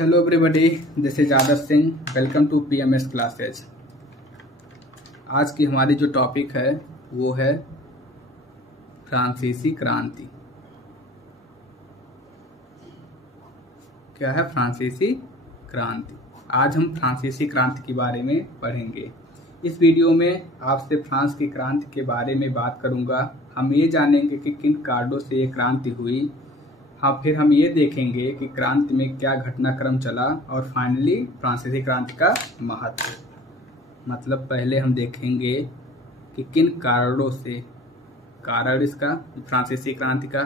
Hello everybody, this is Adarsh Singh. Welcome to PMS classes. आज की हमारी जो टॉपिक है वो है फ्रांसीसी क्रांति। क्या है फ्रांसीसी क्रांति? आज हम फ्रांसीसी क्रांति के बारे में पढ़ेंगे। इस वीडियो में आपसे फ्रांस की क्रांति के बारे में बात करूंगा। हम ये जानेंगे कि किन कारणों से ये क्रांति हुई। हाँ, फिर हम ये देखेंगे कि क्रांति में क्या घटनाक्रम चला और फाइनली फ्रांसीसी क्रांति का महत्व। मतलब पहले हम देखेंगे कि किन कारणों से, कारण इसका फ्रांसीसी क्रांति का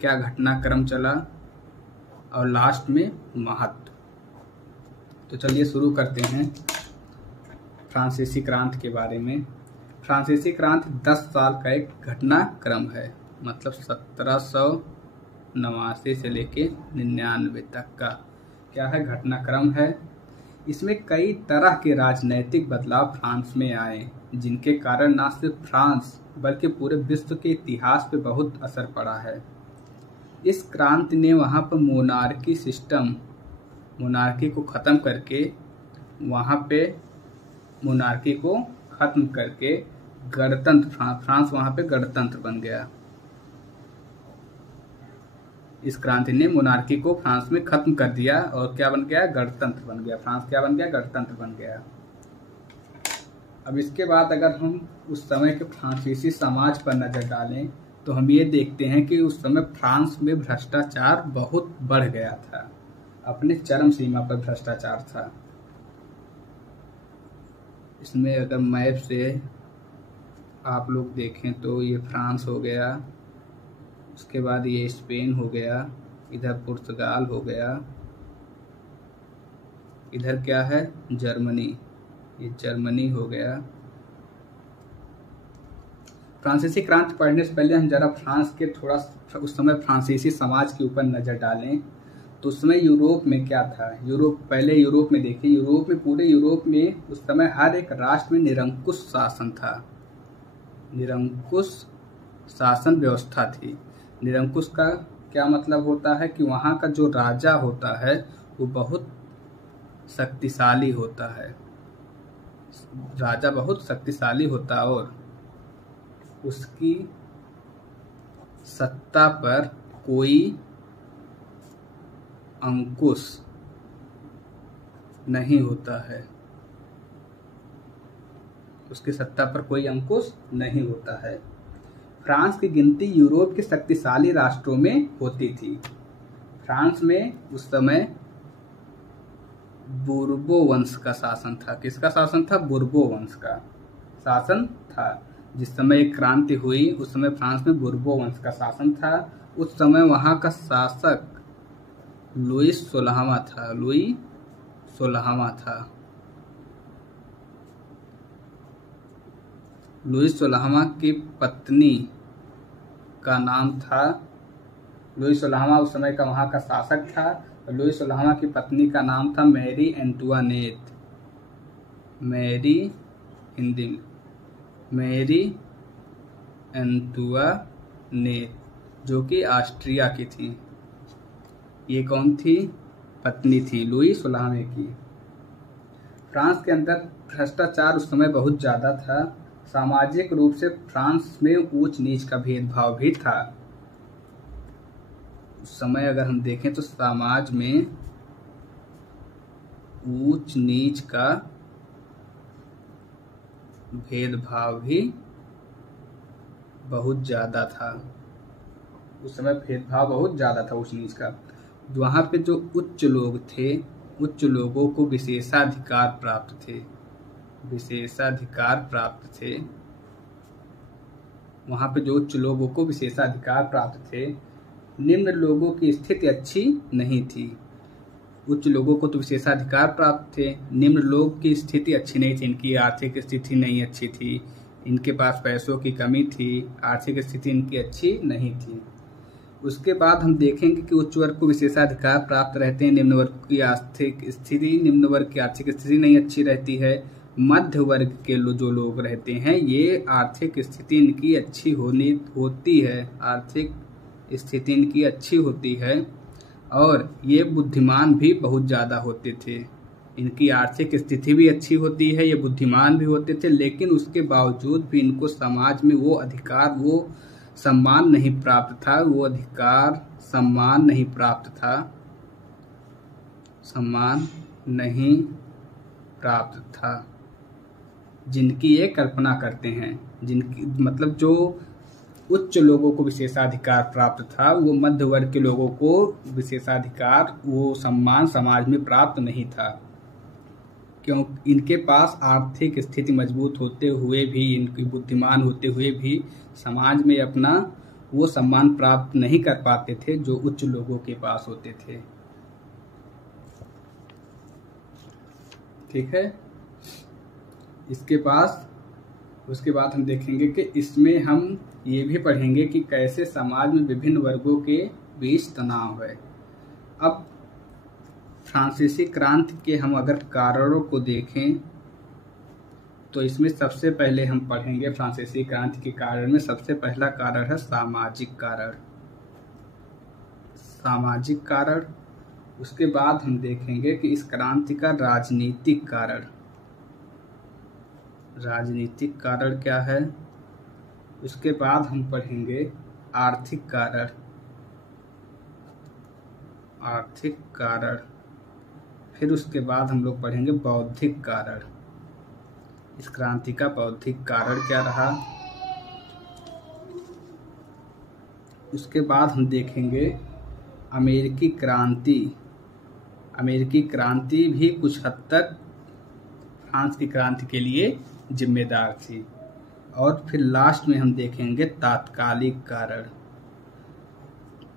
क्या घटनाक्रम चला और लास्ट में महत्व। तो चलिए शुरू करते हैं फ्रांसीसी क्रांति के बारे में। फ्रांसीसी क्रांति 10 साल का एक घटनाक्रम है। मतलब 1789 से लेके 99 तक का क्या है घटनाक्रम है। इसमें कई तरह के राजनैतिक बदलाव फ्रांस में आए, जिनके कारण न सिर्फ फ्रांस बल्कि पूरे विश्व के इतिहास पे बहुत असर पड़ा है। इस क्रांति ने वहाँ पर मोनार्की को ख़त्म करके गणतंत्र फ्रांस वहाँ पे गणतंत्र बन गया। इस क्रांति ने मोनार्की को फ्रांस में खत्म कर दिया और क्या बन गया? गणतंत्र बन गया। फ्रांस क्या बन गया? गणतंत्र बन गया। अब इसके बाद अगर हम उस समय के फ्रांसीसी समाज पर नजर डालें तो हम ये देखते हैं कि उस समय फ्रांस में भ्रष्टाचार बहुत बढ़ गया था। अपने चरम सीमा पर भ्रष्टाचार था। इसमें अगर मैप से आप लोग देखें तो ये फ्रांस हो गया, उसके बाद ये स्पेन हो गया, इधर पुर्तगाल हो गया, इधर क्या है? जर्मनी, ये जर्मनी हो गया। फ्रांसीसी क्रांति पढ़ने से पहले हम जरा फ्रांस के थोड़ा उस समय फ्रांसीसी समाज के ऊपर नजर डालें तो उस समय यूरोप में क्या था। यूरोप में देखिए, पूरे यूरोप में उस समय हर एक राष्ट्र में निरंकुश शासन था। निरंकुश शासन व्यवस्था थी। निरंकुश का क्या मतलब होता है कि वहाँ का जो राजा होता है वो बहुत शक्तिशाली होता है। राजा बहुत शक्तिशाली होता है और उसकी सत्ता पर कोई अंकुश नहीं होता है। उसकी सत्ता पर कोई अंकुश नहीं होता है। फ्रांस की गिनती यूरोप के शक्तिशाली राष्ट्रों में होती थी। फ्रांस में उस समय बुर्बो वंश का शासन था। किसका शासन था? बुर्बो वंश का शासन था। जिस समय एक क्रांति हुई उस समय फ्रांस में बुर्बो वंश का शासन था। उस समय वहाँ का शासक लुई 16वां था। लुई 16वां की पत्नी का नाम था। लुई 16वां उस समय का वहाँ का शासक था। लुई 16वां की पत्नी का नाम था मैरी एंटुआनेट। हिंदी में मैरी एंटुआनेट, जो कि ऑस्ट्रिया की थी। ये कौन थी? पत्नी थी लुई 16वें की। फ्रांस के अंदर भ्रष्टाचार उस समय बहुत ज़्यादा था। सामाजिक रूप से फ्रांस में ऊंच नीच का भेदभाव भी था। उस समय अगर हम देखें तो समाज में ऊंच नीच का भेदभाव भी बहुत ज़्यादा था। उस समय भेदभाव बहुत ज़्यादा था ऊंच नीच का। वहाँ पे जो उच्च लोग थे, उच्च लोगों को विशेषाधिकार प्राप्त थे। वहाँ पे जो उच्च लोगों को विशेषाधिकार प्राप्त थे, निम्न लोगों की स्थिति अच्छी नहीं थी। उच्च लोगों को तो विशेषाधिकार प्राप्त थे, निम्न लोग की स्थिति अच्छी नहीं थी। इनकी आर्थिक स्थिति नहीं अच्छी थी, इनके पास पैसों की कमी थी, आर्थिक स्थिति इनकी अच्छी नहीं थी। उसके बाद हम देखेंगे कि उच्च वर्ग को विशेषाधिकार प्राप्त रहते हैं, निम्न वर्ग की आर्थिक स्थिति नहीं अच्छी रहती है। मध्य वर्ग के जो लोग रहते हैं, ये आर्थिक स्थिति इनकी अच्छी होती है। और ये बुद्धिमान भी बहुत ज़्यादा होते थे। इनकी आर्थिक स्थिति भी अच्छी होती है, ये बुद्धिमान भी होते थे, लेकिन उसके बावजूद भी इनको समाज में वो अधिकार, वो सम्मान नहीं प्राप्त था, वो अधिकार सम्मान नहीं प्राप्त था, सम्मान नहीं प्राप्त था जिनकी ये कल्पना करते हैं। जिनकी मतलब जो उच्च लोगों को विशेषाधिकार प्राप्त था, वो मध्य वर्ग के लोगों को विशेषाधिकार, वो सम्मान समाज में प्राप्त नहीं था। क्यों? इनके पास आर्थिक स्थिति मजबूत होते हुए भी, इनकी बुद्धिमान होते हुए भी समाज में अपना वो सम्मान प्राप्त नहीं कर पाते थे जो उच्च लोगों के पास होते थे। ठीक है। उसके बाद हम देखेंगे कि इसमें हम ये भी पढ़ेंगे कि कैसे समाज में विभिन्न वर्गों के बीच तनाव है। अब फ्रांसीसी क्रांति के हम अगर कारणों को देखें तो इसमें सबसे पहले हम पढ़ेंगे फ्रांसीसी क्रांति के कारण में सबसे पहला कारण है सामाजिक कारण। सामाजिक कारण। उसके बाद हम देखेंगे कि इस क्रांति का राजनीतिक कारण। राजनीतिक कारण क्या है? उसके बाद हम पढ़ेंगे आर्थिक कारण। आर्थिक कारण। फिर उसके बाद हम लोग पढ़ेंगे बौद्धिक कारण। इस क्रांति का बौद्धिक कारण क्या रहा? उसके बाद हम देखेंगे अमेरिकी क्रांति। अमेरिकी क्रांति भी कुछ हद तक फ्रांस की क्रांति के लिए जिम्मेदार थी। और फिर लास्ट में हम देखेंगे तात्कालिक कारण।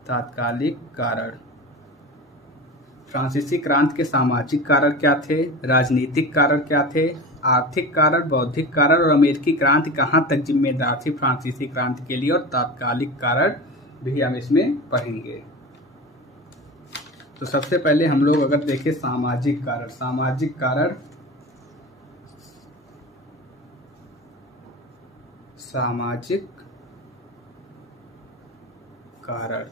तात्कालिक कारण। फ्रांसीसी क्रांति के सामाजिक कारण क्या थे, राजनीतिक कारण क्या थे, आर्थिक कारण, बौद्धिक कारण और अमेरिकी क्रांति कहाँ तक जिम्मेदार थी फ्रांसीसी क्रांति के लिए, और तात्कालिक कारण भी हम इसमें पढ़ेंगे। तो सबसे पहले हम लोग अगर देखें सामाजिक कारण। सामाजिक कारण। सामाजिक कारण।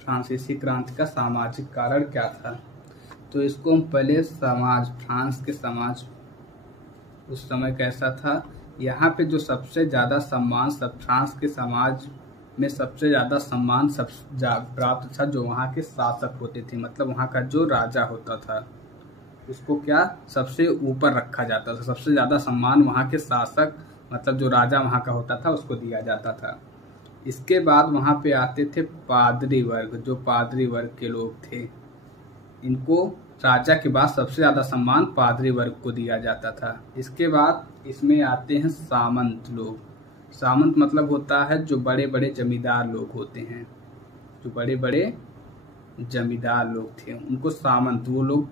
फ्रांसीसी क्रांति का सामाजिक कारण क्या था? तो इसको हम पहले फ्रांस के समाज उस समय कैसा था। यहाँ पे जो सबसे ज़्यादा सम्मान फ्रांस के समाज में सबसे ज़्यादा सम्मान प्राप्त था जो वहाँ के शासक होते थे। मतलब वहाँ का जो राजा होता था उसको क्या सबसे ऊपर रखा जाता था। सबसे ज़्यादा सम्मान वहाँ के शासक, मतलब जो राजा वहाँ का होता था, उसको दिया जाता था। इसके बाद वहाँ पे आते थे पादरी वर्ग। जो पादरी वर्ग के लोग थे, इनको राजा के बाद सबसे ज़्यादा सम्मान पादरी वर्ग को दिया जाता था। इसके बाद इसमें आते हैं सामंत लोग। सामंत मतलब होता है जो बड़े बड़े जमींदार लोग होते हैं। जो बड़े बड़े जमींदार लोग थे उनको सामंत, वो लोग,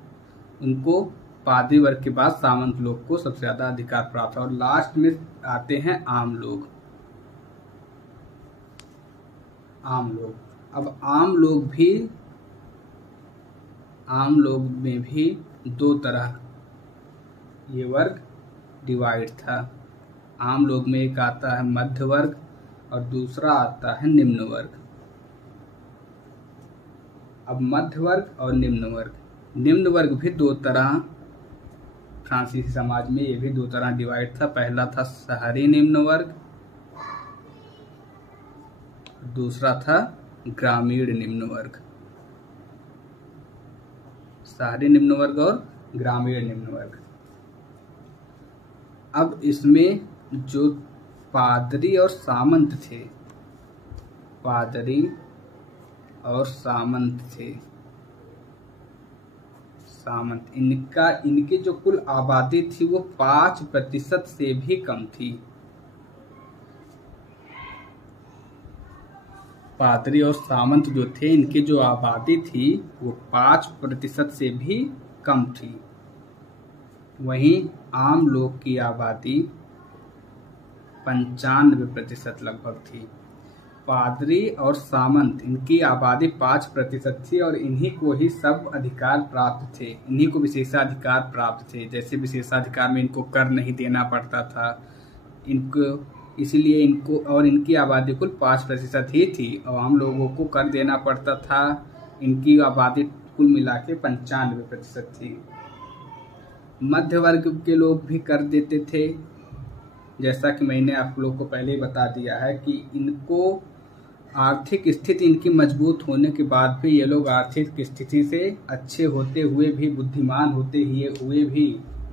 उनको पादरी वर्ग के बाद सामंत लोग को सबसे ज़्यादा अधिकार प्राप्त है। और लास्ट में आते हैं आम लोग। आम लोग। अब आम लोग में भी दो तरह ये वर्ग डिवाइड था। आम लोग में एक आता है मध्य वर्ग और दूसरा आता है निम्न वर्ग। अब मध्य वर्ग और निम्न वर्ग। निम्न वर्ग भी दो तरह, फ्रांसीसी समाज में ये भी दो तरह डिवाइड था। पहला था शहरी निम्न वर्ग, दूसरा था ग्रामीण निम्न वर्ग। शहरी निम्न वर्ग और ग्रामीण निम्न वर्ग। अब इसमें जो पादरी और सामंत थे, पादरी और सामंत थे, सामंत, इनकी जो कुल आबादी थी वो 5% से भी कम थी। पादरी और सामंत जो थे, इनकी जो आबादी थी वो 5% से भी कम थी। वहीं आम लोग की आबादी 95% लगभग थी। पादरी और सामंत, इनकी आबादी 5% थी और इन्हीं को ही सब अधिकार प्राप्त थे। इन्हीं को विशेषाधिकार प्राप्त थे। जैसे विशेषाधिकार में इनको कर नहीं देना पड़ता था, इनको इसलिए इनकी आबादी कुल 5% ही थी और आम लोगों को कर देना पड़ता था। इनकी आबादी कुल मिला के 95% थी। मध्य वर्ग के लोग भी कर देते थे, जैसा कि मैंने आप लोग को पहले ही बता दिया है कि इनको आर्थिक स्थिति इनकी मजबूत होने के बाद भी ये लोग आर्थिक स्थिति से अच्छे होते हुए भी, बुद्धिमान होते हुए भी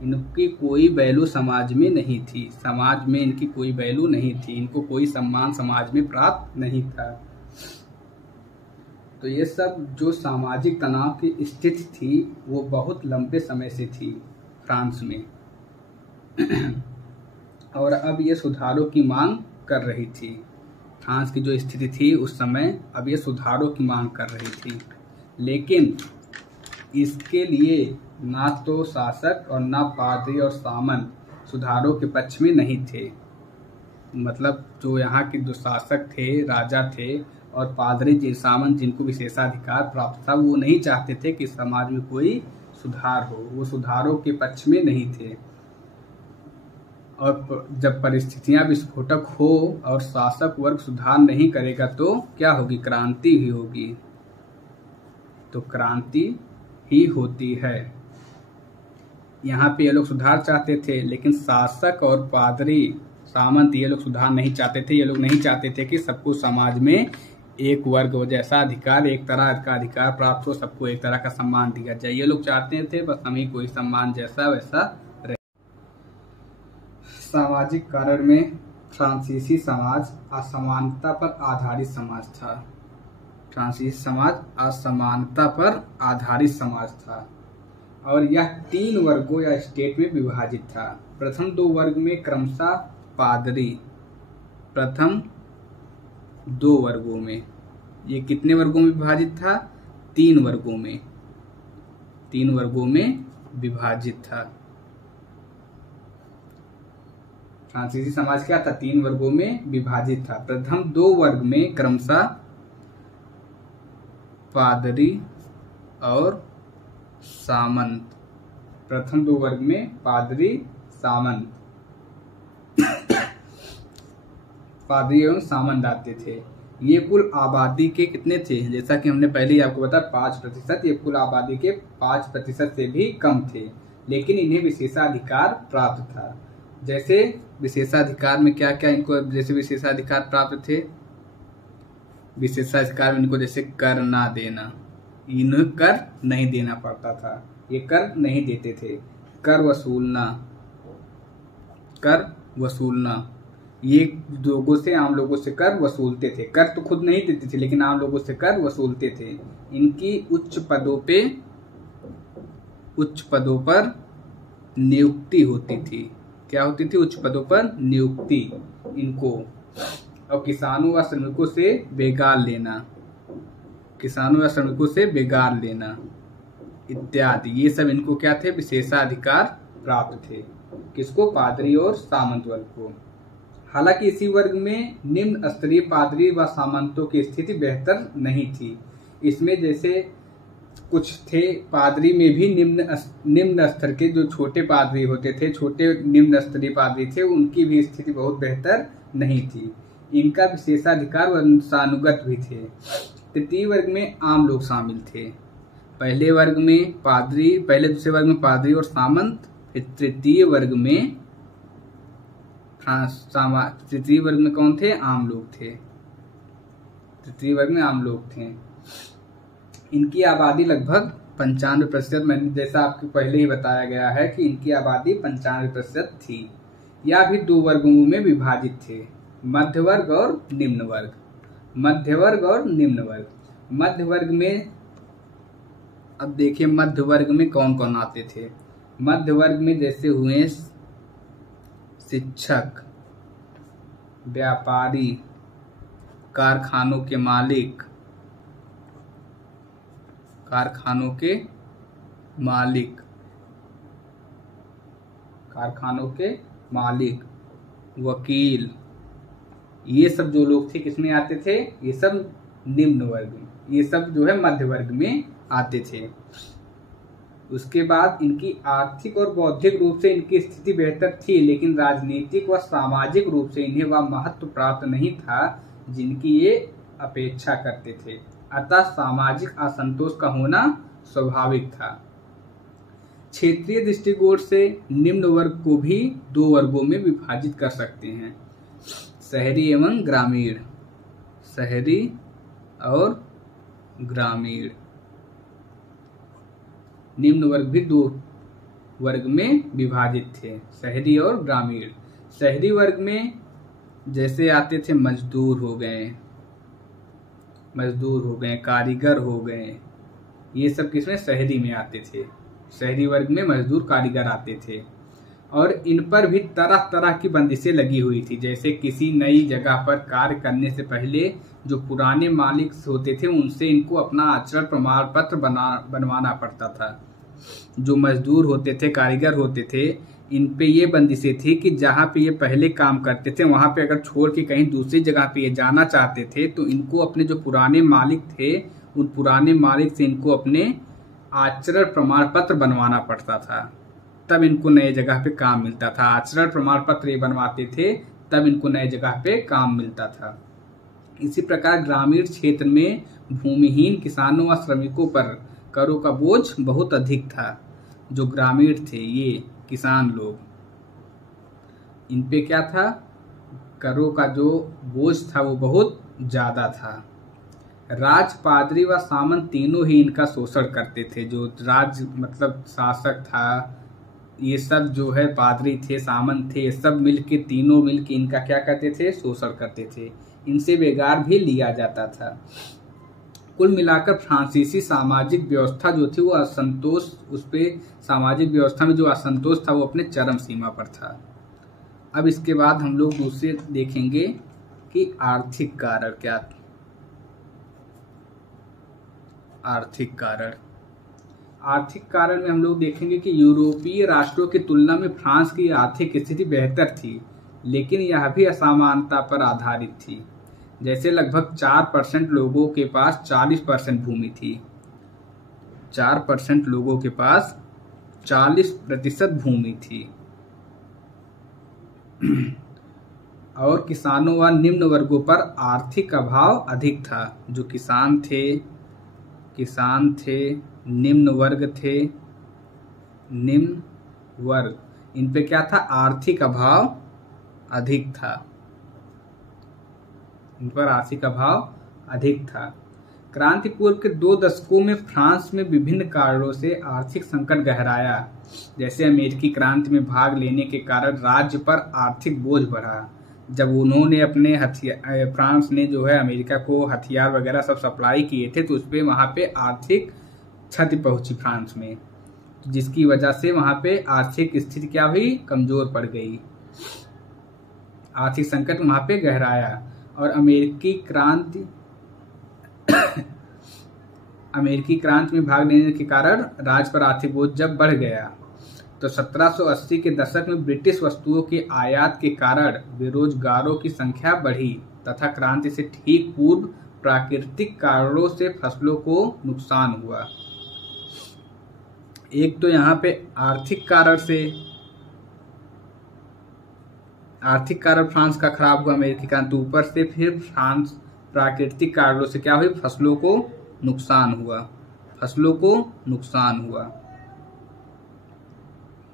इनकी कोई वैल्यू समाज में नहीं थी। समाज में इनकी कोई वैल्यू नहीं थी, इनको कोई सम्मान समाज में प्राप्त नहीं था। तो ये सब जो सामाजिक तनाव की स्थिति थी वो बहुत लंबे समय से थी फ्रांस में और अब ये सुधारों की मांग कर रही थी। फ्रांस की जो स्थिति थी उस समय अब ये सुधारों की मांग कर रही थी, लेकिन इसके लिए ना तो शासक और ना पादरी और सामंत सुधारों के पक्ष में नहीं थे। मतलब जो यहाँ के जो शासक थे, राजा थे और पादरी सामंत जिनको विशेषाधिकार प्राप्त था, वो नहीं चाहते थे कि समाज में कोई सुधार हो, वो सुधारों के पक्ष में नहीं थे। और जब परिस्थितियां विस्फोटक हो और शासक वर्ग सुधार नहीं करेगा तो क्या होगी? क्रांति ही होगी। तो क्रांति ही होती है। यहाँ पे ये लोग सुधार चाहते थे, लेकिन शासक और पादरी सामंत ये लोग सुधार नहीं चाहते थे। ये लोग नहीं चाहते थे कि सबको समाज में एक वर्ग जैसा अधिकार, एक तरह का अधिकार प्राप्त हो, सबको एक तरह का सम्मान दिया जाए। ये लोग चाहते थे बस हमें कोई सम्मान जैसा वैसा रहे। सामाजिक कारण में फ्रांसीसी समाज असमानता पर आधारित समाज था। फ्रांसीसी समाज असमानता पर आधारित समाज था और यह 3 वर्गों या स्टेट में विभाजित था। प्रथम 2 वर्ग में क्रमशः पादरी, प्रथम 2 वर्गों में, ये कितने वर्गों में विभाजित था? 3 वर्गों में, 3 वर्गों में विभाजित था। फ्रांसीसी समाज क्या था? 3 वर्गों में विभाजित था। प्रथम 2 वर्ग में क्रमशः पादरी और सामंत, प्रथम 2 वर्ग में पादरी सामंत पादरी एवं सामंत आते थे। ये कुल आबादी के कितने थे? जैसा कि हमने पहले ही आपको बताया 5%, ये कुल आबादी के 5% से भी कम थे, लेकिन इन्हें विशेषाधिकार प्राप्त था। जैसे विशेषाधिकार में क्या क्या इनको जैसे विशेषाधिकार प्राप्त थे? विशेषाधिकार में इनको जैसे कर ना देना, इन्हें कर नहीं देना पड़ता था, ये कर नहीं देते थे। कर वसूलना, ये लोगों से, आम लोगों से कर वसूलते थे। कर तो खुद नहीं देते थे, लेकिन आम लोगों से कर वसूलते थे। इनकी उच्च पदों पर नियुक्ति होती थी। क्या होती थी? उच्च पदों पर नियुक्ति इनको। और किसानों व श्रमिकों से बेगार लेना इत्यादि, ये सब इनको क्या थे? विशेषाधिकार प्राप्त थे। किसको? पादरी और सामंत वर्ग को। हालांकि इसी वर्ग में निम्न स्तरीय पादरी व सामंतों की स्थिति बेहतर नहीं थी। इसमें जैसे कुछ थे पादरी में भी निम्न स्तर के जो छोटे पादरी होते थे, छोटे निम्न स्तरीय पादरी थे, उनकी भी स्थिति बहुत बेहतर नहीं थी। इनका विशेषाधिकार वंशानुगत भी थे। तृतीय वर्ग में आम लोग शामिल थे। पहले दूसरे वर्ग में पादरी और सामंत, फिर तृतीय वर्ग में कौन थे? आम लोग थे। तृतीय वर्ग में आम लोग थे। इनकी आबादी लगभग 95%, मैंने जैसा आपको पहले ही बताया गया है कि इनकी आबादी 95% थी। या भी 2 वर्गों में विभाजित थे, मध्य वर्ग और निम्न वर्ग। मध्य वर्ग में अब देखिए मध्य वर्ग में कौन कौन आते थे। मध्य वर्ग में जैसे हुए शिक्षक, व्यापारी, कारखानों के मालिक, वकील, ये सब जो लोग थे किसमें आते थे? ये सब निम्न वर्ग में, ये सब जो है मध्य वर्ग में आते थे। उसके बाद इनकी आर्थिक और बौद्धिक रूप से इनकी स्थिति बेहतर थी, लेकिन राजनीतिक व सामाजिक रूप से इन्हें वह महत्व प्राप्त नहीं था जिनकी ये अपेक्षा करते थे। अतः सामाजिक असंतोष का होना स्वाभाविक था। क्षेत्रीय दृष्टिकोण से निम्न वर्ग को भी दो वर्गों में विभाजित कर सकते हैं, शहरी एवं ग्रामीण। शहरी और ग्रामीण, निम्न वर्ग भी दो वर्ग में विभाजित थे, शहरी और ग्रामीण। शहरी वर्ग में जैसे आते थे मजदूर हो गए, कारीगर हो गए, ये सब किसमें शहरी में आते थे। शहरी वर्ग में मजदूर कारीगर आते थे और इन पर भी तरह तरह की बंदिशें लगी हुई थी। जैसे किसी नई जगह पर कार्य करने से पहले जो पुराने मालिक होते थे उनसे इनको अपना आचरण प्रमाण पत्र बनवाना पड़ता था। जो मजदूर होते थे, कारीगर होते थे, इन पे ये बंदिशें थी कि जहाँ पे ये पहले काम करते थे वहां पे अगर छोड़ के कहीं दूसरी जगह पे ये जाना चाहते थे तो इनको अपने जो पुराने मालिक थे उन पुराने मालिक से इनको अपने आचरण प्रमाण पत्र बनवाना पड़ता था, तब इनको नए जगह पे काम मिलता था। आचरण प्रमाण पत्र ये बनवाते थे तब इनको नए जगह पे काम मिलता था। इसी प्रकार ग्रामीण क्षेत्र में भूमिहीन किसानों व श्रमिकों पर करों का बोझ बहुत अधिक था। जो ग्रामीण थे, ये किसान लोग, इन पे क्या था, करों का जो बोझ था वो बहुत ज्यादा था। राज, पादरी व सामंत तीनों ही इनका शोषण करते थे। जो राज मतलब शासक था, ये सब जो है पादरी थे, सामंत थे, ये सब मिलके तीनों मिलके इनका क्या करते थे, शोषण करते थे। इनसे बेगार भी लिया जाता था। कुल मिलाकर फ्रांसीसी सामाजिक व्यवस्था जो थी वो असंतोष, उस पे सामाजिक व्यवस्था में जो असंतोष था वो अपने चरम सीमा पर था। अब इसके बाद हम लोग दूसरे देखेंगे कि आर्थिक कारण क्या। आर्थिक कारण में हम लोग देखेंगे कि यूरोपीय राष्ट्रों की तुलना में फ्रांस की आर्थिक स्थिति बेहतर थी, लेकिन यह भी असमानता पर आधारित थी। जैसे लगभग 4% लोगों के पास 40% भूमि थी। 4% लोगों के पास 40% भूमि थी। और किसानों व निम्न वर्गों पर आर्थिक अभाव अधिक था। जो किसान थे, निम्न वर्ग, इन पे क्या था, आर्थिक अभाव अधिक था। इन पर आर्थिक अभाव अधिक था। क्रांति पूर्व के 2 दशकों में फ्रांस में विभिन्न कारणों से आर्थिक संकट गहराया। जैसे अमेरिकी क्रांति में भाग लेने के कारण राज्य पर आर्थिक बोझ बढ़ा। जब उन्होंने अपने फ्रांस ने जो है अमेरिका को हथियार वगैरह सब सप्लाई किए थे तो उस पर वहाँ पे आर्थिक क्षति पहुंची फ्रांस में, जिसकी वजह से वहाँ पे आर्थिक स्थिति क्या हुई, कमजोर पड़ गई। आर्थिक संकट वहाँ पे गहराया और अमेरिकी क्रांति में भाग लेने के कारण राज्य पर आर्थिक बोझ जब बढ़ गया तो 1780 के दशक में ब्रिटिश वस्तुओं के आयात के कारण बेरोजगारों की संख्या बढ़ी तथा क्रांति से ठीक पूर्व प्राकृतिक कारणों से फसलों को नुकसान हुआ। एक तो यहाँ पे आर्थिक कारण फ्रांस का खराब हुआ अमेरिकी क्रांति, ऊपर से फिर फ्रांस प्राकृतिक कारणों से क्या हुई, फसलों को नुकसान हुआ।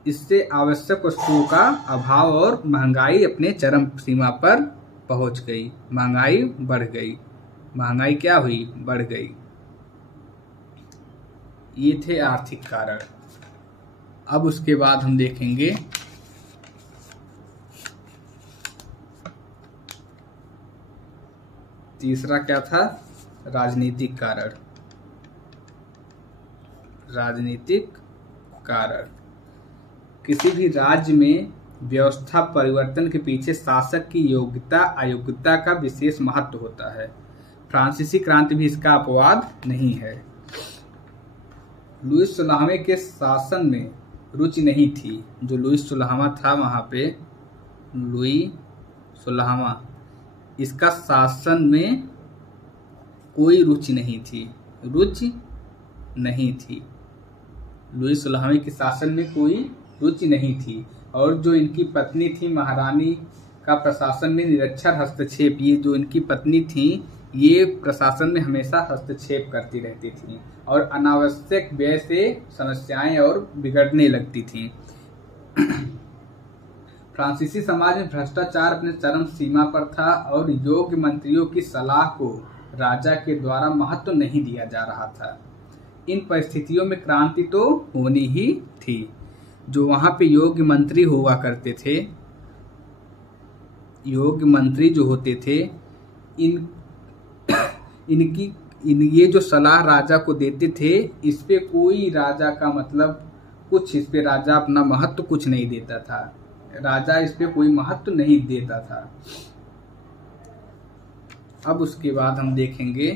इससे आवश्यक वस्तुओं का अभाव और महंगाई अपने चरम सीमा पर पहुंच गई। महंगाई बढ़ गई। महंगाई क्या हुई, बढ़ गई। ये थे आर्थिक कारण। अब उसके बाद हम देखेंगे तीसरा क्या था, राजनीतिक कारण। राजनीतिक कारण, किसी भी राज्य में व्यवस्था परिवर्तन के पीछे शासक की योग्यता अयोग्यता का विशेष महत्व होता है। फ्रांसीसी क्रांति भी इसका अपवाद नहीं है। लुईस 16वें के शासन में रुचि नहीं थी। जो लुईस 16वां था वहां पे, लुई 16वां, इसका शासन में कोई रुचि नहीं थी। लुई 16वें के शासन में कोई रुचि नहीं थी और जो इनकी पत्नी थी महारानी का प्रशासन में निरक्षर हस्तक्षेप, ये जो इनकी पत्नी थी ये प्रशासन में हमेशा हस्तक्षेप करती रहती थी और अनावश्यक व्यय से समस्याएं और बिगड़ने लगती थीं। फ्रांसीसी समाज में भ्रष्टाचार अपने चरम सीमा पर था और योग्य मंत्रियों की सलाह को राजा के द्वारा महत्व नहीं दिया जा रहा था। इन परिस्थितियों में क्रांति तो होनी ही थी। जो वहां पे योग्य मंत्री हुआ करते थे, योग्य मंत्री जो होते थे, ये जो सलाह राजा को देते थे इस पे कोई राजा का मतलब कुछ, इस पे राजा अपना महत्व कुछ नहीं देता था, राजा इस पे कोई महत्व नहीं देता था। अब उसके बाद हम देखेंगे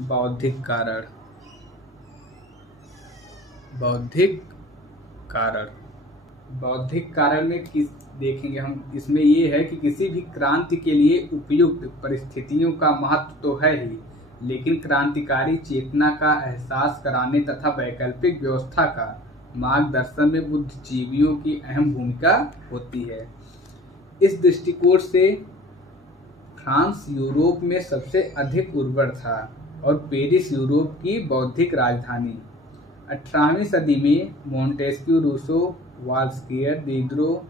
बौद्धिक कारण। बौद्धिक कारण में किस देखेंगे हम, इसमें ये है कि किसी भी क्रांति के लिए उपयुक्त परिस्थितियों का महत्व तो है ही, लेकिन क्रांतिकारी चेतना का एहसास कराने तथा वैकल्पिक व्यवस्था का मार्गदर्शन में बुद्धिजीवियों की अहम भूमिका होती है। इस दृष्टिकोण से फ्रांस यूरोप में सबसे अधिक उर्वर था और पेरिस यूरोप की बौद्धिक राजधानी। 18वीं सदी में मोंटेस्क्यू, रूसो, वाल्स्कियर, दिदरो,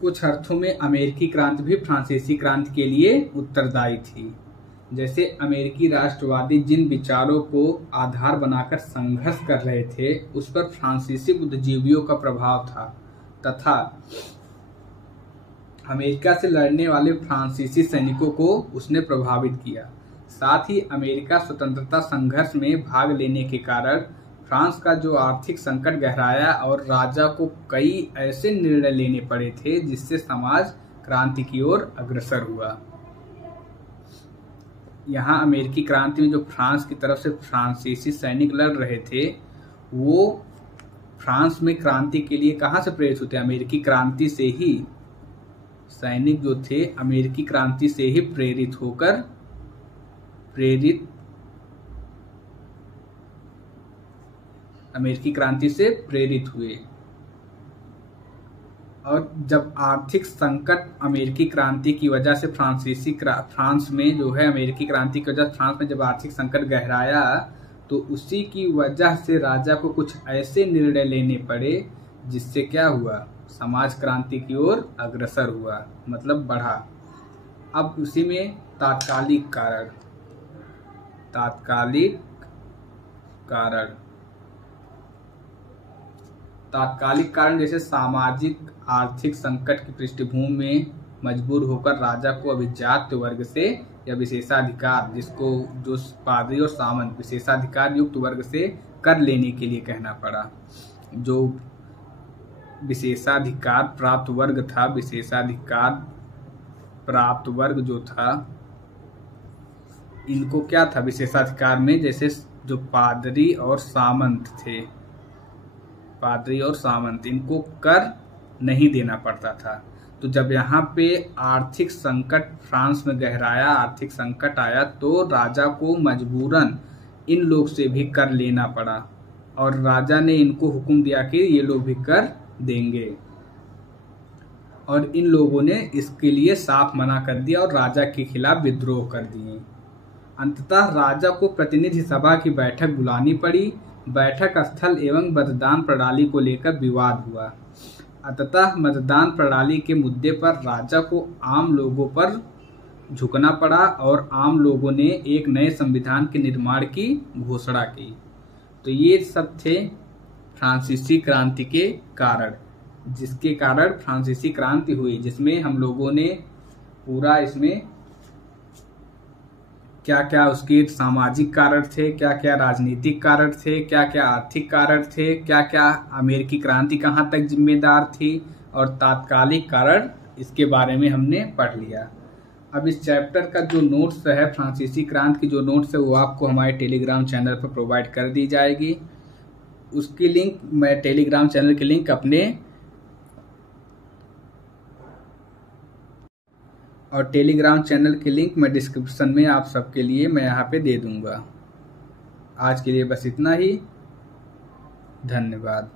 कुछ अर्थों में अमेरिकी क्रांति भी फ्रांसीसी क्रांति के लिए उत्तरदायी थी। जैसे अमेरिकी राष्ट्रवादी जिन विचारों को आधार बनाकर संघर्ष कर रहे थे उस पर फ्रांसीसी बुद्धिजीवियों का प्रभाव था तथा अमेरिका से लड़ने वाले फ्रांसीसी सैनिकों को उसने प्रभावित किया। साथ ही अमेरिका स्वतंत्रता संघर्ष में भाग लेने के कारण फ्रांस का जो आर्थिक संकट गहराया और राजा को कई ऐसे निर्णय लेने पड़े थे जिससे समाज क्रांति की ओर अग्रसर हुआ। यहाँ अमेरिकी क्रांति में जो फ्रांस की तरफ से फ्रांसीसी सैनिक लड़ रहे थे वो फ्रांस में क्रांति के लिए कहाँ से प्रेरित होते? अमेरिकी क्रांति से ही। सैनिक जो थे अमेरिकी क्रांति से ही अमेरिकी क्रांति से प्रेरित हुए। और जब आर्थिक संकट अमेरिकी क्रांति की वजह से फ्रांस में जो है अमेरिकी क्रांति की वजह से फ्रांस में जब आर्थिक संकट गहराया तो उसी की वजह से राजा को कुछ ऐसे निर्णय लेने पड़े जिससे क्या हुआ, समाज क्रांति की ओर अग्रसर हुआ, मतलब बढ़ा। अब उसी में तात्कालिक कारण जैसे सामाजिक आर्थिक संकट की पृष्ठभूमि में मजबूर होकर राजा को अभिजात्य वर्ग से या विशेषाधिकार, जिसको जो पादरी और सामंत विशेषाधिकार युक्त वर्ग से कर लेने के लिए कहना पड़ा। जो विशेषाधिकार प्राप्त वर्ग था, विशेषाधिकार प्राप्त वर्ग जो था इनको क्या था, विशेषाधिकार में जैसे जो पादरी और सामंत थे, पादरी और सामंत इनको कर नहीं देना पड़ता था। तो जब यहाँ पे आर्थिक संकट फ्रांस में गहराया, आर्थिक संकट आया तो राजा को मजबूरन इन लोग से भी कर लेना पड़ा और राजा ने इनको हुक्म दिया कि ये लोग भी कर देंगे और इन लोगों ने इसके लिए साफ मना कर दिया और राजा के खिलाफ विद्रोह कर दिए। अंततः राजा को प्रतिनिधि सभा की बैठक बुलानी पड़ी। बैठक स्थल एवं मतदान प्रणाली को लेकर विवाद हुआ। अतः मतदान प्रणाली के मुद्दे पर राजा को आम लोगों पर झुकना पड़ा और आम लोगों ने एक नए संविधान के निर्माण की घोषणा की। तो ये सब थे फ्रांसीसी क्रांति के कारण, जिसके कारण फ्रांसीसी क्रांति हुई, जिसमें हम लोगों ने पूरा इसमें क्या क्या उसके सामाजिक कारण थे, क्या क्या राजनीतिक कारण थे, क्या क्या आर्थिक कारण थे, क्या क्या अमेरिकी क्रांति कहाँ तक जिम्मेदार थी और तात्कालिक कारण, इसके बारे में हमने पढ़ लिया। अब इस चैप्टर का जो नोट्स है, फ्रांसीसी क्रांति की जो नोट्स है वो आपको हमारे टेलीग्राम चैनल पर प्रोवाइड कर दी जाएगी। उसकी लिंक, मैं टेलीग्राम चैनल की लिंक अपने और टेलीग्राम चैनल की लिंक मैं डिस्क्रिप्शन में आप सबके लिए मैं यहाँ पे दे दूँगा। आज के लिए बस इतना ही। धन्यवाद।